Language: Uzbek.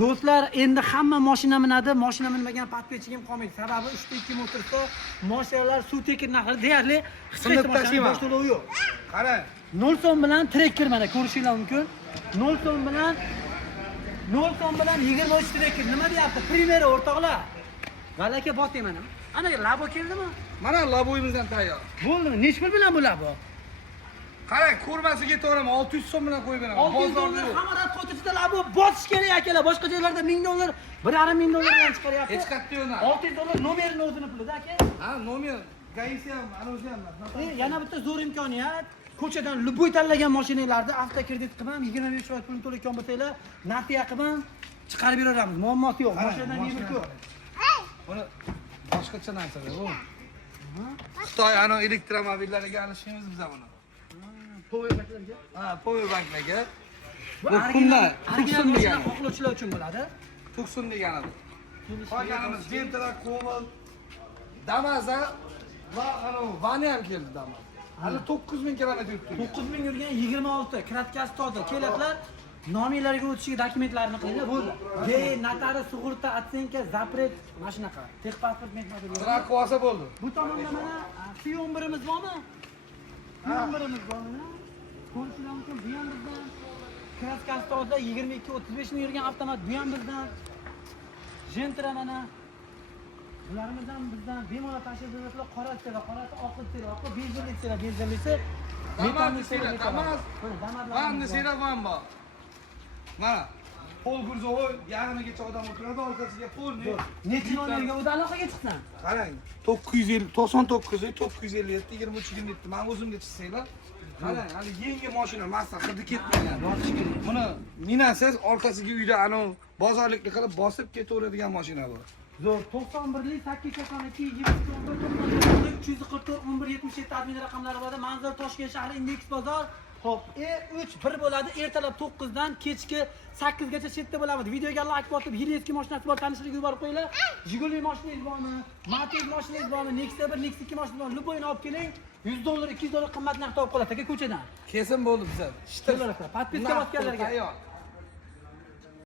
Do'stlar, endi hamma mashina minadi, mashina minmagan patpechik ham qolmaydi. Sababi 3.2 motorda mashinalar suv tekir narxi deyarli hech qaysi mashina bosh to'lovi yo'q. Qarang. 0 so'm bilan trekker mana ko'rishinglar mumkin. 0 so'm bilan 23 trekker. Nima deyapti? Primera o'rtoqlar. G'alaka boting mana. Ana labo keldimi? Mana laboyimizdan tayyor. Bo'ldimi? Nech pul bilan bu labo? Qarang, ko'rmasiga ketaman, 600 so'm bilan qo'yib beraman. 600 dollar hamma qo'tida labo bosish kerak akalar. Boshqa joylarda 1000 dollar, 1,5 ming dollar bilan chiqaryapti. Hech qayerda yo'q. 600 dollar nomerini o'zini pulida aka. Ha, nomer gaisi ham, ana o'zi ham. Yana bitta zo'r imkoniyat. Ko'chadan luboy tanlagan mashinalarni avtokredit qilib ham 25% pulni to'layotgan bo'lsanglar, naqdiya qilib ham chiqarib beramiz. Muammosi yo'q. Mashinadan yengil ko'p. Buni boshqacha narsalar bu. Xitoy ana elektromobillariga alishimiz biz buni. Powerbanklarga. Ha, powerbanklarga. Bu qumlar, tuksun degan xohlovchilar uchun bo'ladi. Tuksun degani. Qolganimiz Gentra, Cobalt, Damaza va ana Vani ham keldi Damaza. Hali 9000 kilometr yuribdi. 9000 yurgan 26 kratkasi toza. Kelatlar nominglarga o'tishiga dokumentlarini qilinglar. Bo'ldi. Notari, sug'urta, otsenka, zapret, mashinaqa. Texpasport mehnati bo'ladi. Trakvasa bo'ldi. Bu tomonda mana P11imiz bormi? P11imiz bormi? Ko'rishlar mumkin. Bu ham bizdan. Kratkasi toza 22-35 ming yurgan avtomat bu ham bizdan. Gentra mana bularimiz ham bizdan bemalol tashib berasizlar. Qora tera, qorasi oqib tera, oqib benzinli tera, benzinlisi. Damas, Vanni sira van bor. Mana pol gurzovoy yarmigacha odam o'tiradi, orqasiga polni. Necha nomerga o'zi aloqaga chiqsan? Qarang, 950, 99, 957, 2327. Men o'zimga chiqsanglar. Qarang, hali yangi mashina, masa hidi ketmagan. Buni minasiz orqasiga uyda ana bozorlikni qilib bosib ketaveradigan mashina bu. Zo'r 91lik 892 344 1177 admin raqamlari bor. Manzil Toshkent shahri Index bozor. Xo'p, E3 bir bo'ladi. Ertalab 9 dan kechki 8 gacha chetda bo'lamiz. Videoga like bosib, Hilesky mashinasi bor, tanishlarga yuborib qo'yinglar. Jiguli mashinangiz bormi? Matiz mashinangiz bormi? Nexia 1, Nexia 2 mashinasi bormi? Luboyni olib keling. 100 dollar, 200 dollar qimmat narxda olib qolasiz aka ko'chadan. Kesin bo'ldi bizlar. Ishtirlar aka. Podpiska bosganlarga. Tayyor.